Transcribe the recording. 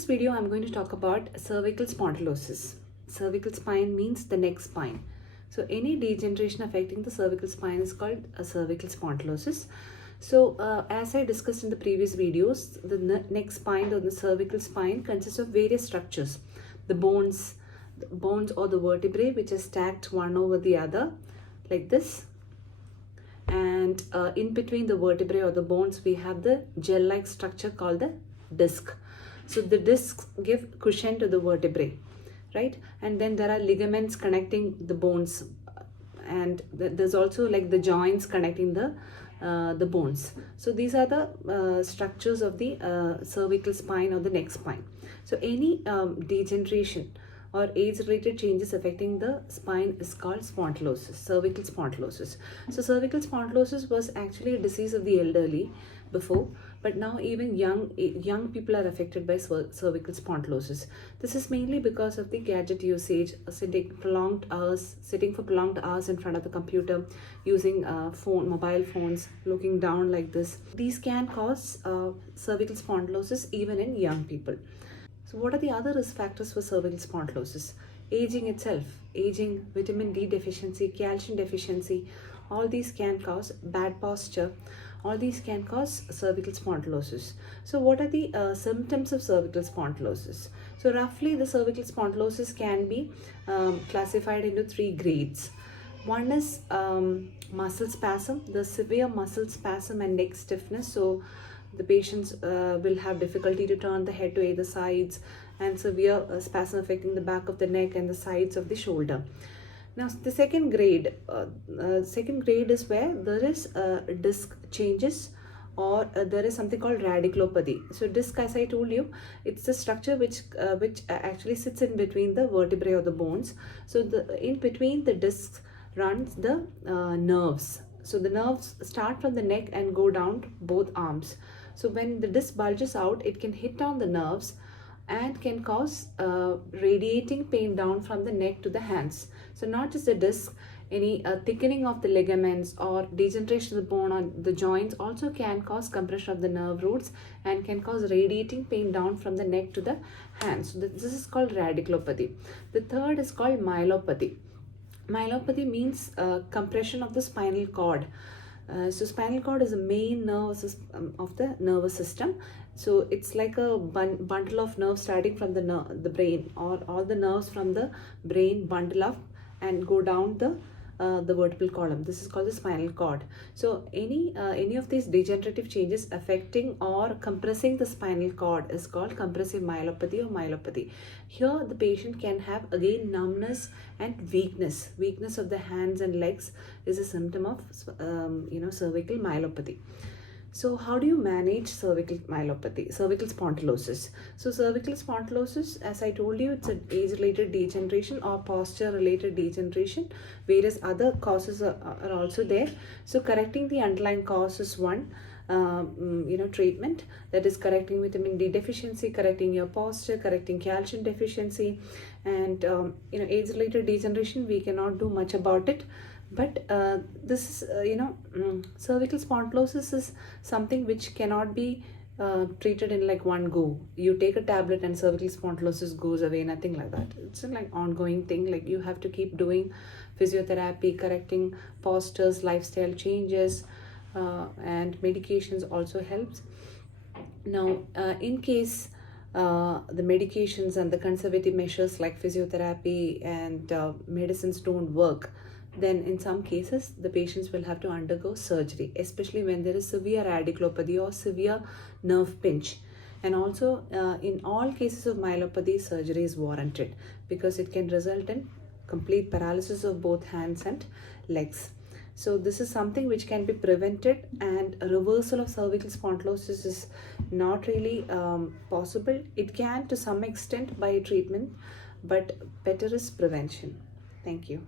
this video, I'm going to talk about cervical spondylosis. Cervical spine means the neck spine. So any degeneration affecting the cervical spine is called a cervical spondylosis. So as I discussed in the previous videos, the neck spine or the cervical spine consists of various structures. The bones or the vertebrae which are stacked one over the other like this. And in between the vertebrae or the bones, we have the gel-like structure called the disc. So the discs give cushion to the vertebrae, right? And then there are ligaments connecting the bones, and there's also like the joints connecting the bones. So these are the structures of the cervical spine or the neck spine. So any degeneration or age-related changes affecting the spine is called spondylosis, cervical spondylosis. So cervical spondylosis was actually a disease of the elderly before, but now even young people are affected by cervical spondylosis. This is mainly because of the gadget usage, sitting for prolonged hours in front of the computer, using mobile phones, looking down like this. These can cause cervical spondylosis even in young people. So what are the other risk factors for cervical spondylosis? Aging itself, vitamin D deficiency, calcium deficiency, all these can cause bad posture. All these can cause cervical spondylosis. So what are the symptoms of cervical spondylosis? So roughly the cervical spondylosis can be classified into 3 grades. One is muscle spasm, the severe muscle spasm and neck stiffness. So the patients will have difficulty to turn the head to either sides, and severe spasm affecting the back of the neck and the sides of the shoulder. Now the second grade is where there is disc changes, or there is something called radiculopathy. So disc, as I told you, it's the structure which actually sits in between the vertebrae or the bones. So in between the discs runs the nerves. So the nerves start from the neck and go down to both arms. So when the disc bulges out, it can hit on the nerves and can cause radiating pain down from the neck to the hands. So not just the disc, any thickening of the ligaments or degeneration of the bone on the joints also can cause compression of the nerve roots and can cause radiating pain down from the neck to the hands. So this is called radiculopathy. The third is called myelopathy. Myelopathy means compression of the spinal cord. So spinal cord is the main nerve of the nervous system. So it's like a bundle of nerves starting from the brain, or all the nerves from the brain bundle up and go down the vertebral column. This is called the spinal cord. So any of these degenerative changes affecting or compressing the spinal cord is called compressive myelopathy or myelopathy. Here the patient can have again numbness and weakness of the hands and legs is a symptom of cervical myelopathy. So how do you manage cervical spondylosis? So cervical spondylosis, as I told you, it's an age-related degeneration or posture-related degeneration. Various other causes are also there. So correcting the underlying cause is one treatment, that is correcting vitamin D deficiency, correcting your posture, correcting calcium deficiency, and age-related degeneration, we cannot do much about it. But this is, cervical spondylosis is something which cannot be treated in like one go. You take a tablet and cervical spondylosis goes away, nothing like that. It's a like ongoing thing. Like you have to keep doing physiotherapy, correcting postures, lifestyle changes, and medications also helps. Now, in case the medications and the conservative measures like physiotherapy and medicines don't work, then in some cases the patients will have to undergo surgery, especially when there is severe radiculopathy or severe nerve pinch. And also in all cases of myelopathy, surgery is warranted because it can result in complete paralysis of both hands and legs. So this is something which can be prevented, and a reversal of cervical spondylosis is not really possible. It can to some extent by treatment, but better is prevention. Thank you.